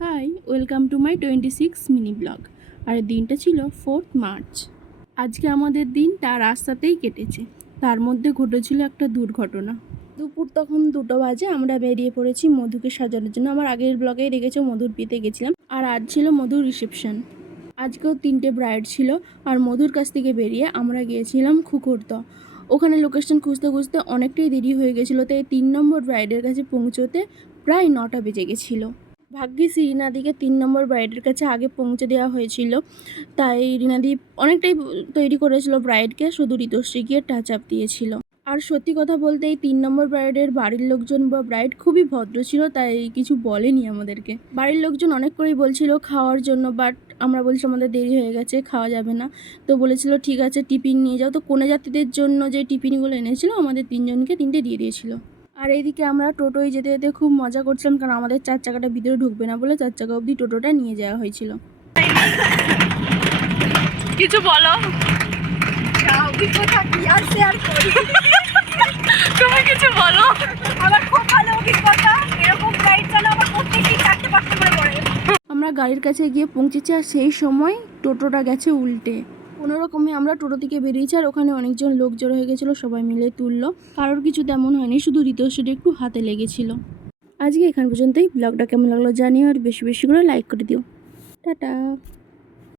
Hi, welcome to my twenty six mini vlog. আর দিনটা ছিল fourth March. আজকে আমাদের দিনটা রাস্তাতেই কেটেছে। তার মধ্যে ঘটেছিল একটা দুর্ঘটনা। দুপুর তখন দুটো বাজে, আমরা বেরিয়ে পড়েছি মধুকে সাজানোর জন্য। আমার আগের ব্লগেই রেখেছে মধুর বিয়েতে গেছিলাম। আর আজ ছিল মধুর রিসেপশন। আজকেও তিনটে ব্রাইড ছিল। আর মধুর কাছ থেকে বেরিয়ে আমরা গিয়েছিলাম খুকুরদহ ওখানে লোকেশন খুঁজতে খুঁজতে অনেকটাই দেরি হয়ে গেছিল, তাই তিন নম্বর ব্রাইডের কাছে পৌঁছোতে প্রায় নটা বেজে গেছিল। ভাগ্যিস রিনাদিকে তিন নম্বর ব্রাইডের কাছে আগে পৌঁছে দেওয়া হয়েছিল। তাই রিনাদি অনেকটাই তৈরি করেছিল ব্রাইডকে শুধু ঋতুশ্রী গিয়ে টাচ আপ দিয়েছিল। আর সত্যি কথা বলতে এই তিন নম্বর ব্রাইডের বাড়ির লোকজন বা ব্রাইড খুবই ভদ্র ছিল, তাই কিছু বলেনি আমাদেরকে। বাড়ির লোকজন অনেক করেই বলছিল খাওয়ার জন্য বাট আমরা বলছি আমাদের দেরি হয়ে গেছে, খাওয়া যাবে না। তো বলেছিল, ঠিক আছে, টিফিন নিয়ে যাও। তো কনে যাত্রীদের জন্য যে টিফিনগুলো এনেছিল, আমাদের তিনজনকে তিনটে দিয়ে দিয়েছিল। আর এইদিকে আমরা টোটোয় যেতে যেতে খুব মজা করছিলাম কারণ আমাদের চার চাকাটা ভিতরে ঢুকবে না বলে চার চাকা অবধি টোটোটা নিয়ে যাওয়া হয়েছিল। কিছু বলো। অভিজ্ঞতা কি আর শেয়ার করি? তুমি কিছু বলো। আমার খুব ভালো অভিজ্ঞতা এরকম গাইড চালা আমার প্রত্যেকটি চারটে পাঁচটা করে। পড়ে আমরা গাড়ির কাছে গিয়ে পৌঁছেছি আর সেই সময় টোটোটা গেছে উল্টে। কোনো রকমে আমরা টোটো থেকে বেরিয়েছি আর ওখানে অনেকজন লোক জড়ো হয়ে গেছিল, সবাই মিলে তুললো। কারোর কিছু তেমন হয়নি, শুধু ঋতুশ্রীর একটু হাতে লেগেছিলো। আজকে এখান পর্যন্তই। ব্লগটা কেমন লাগল জানিও আর বেশি বেশি করে লাইক করে দিও। টাটা।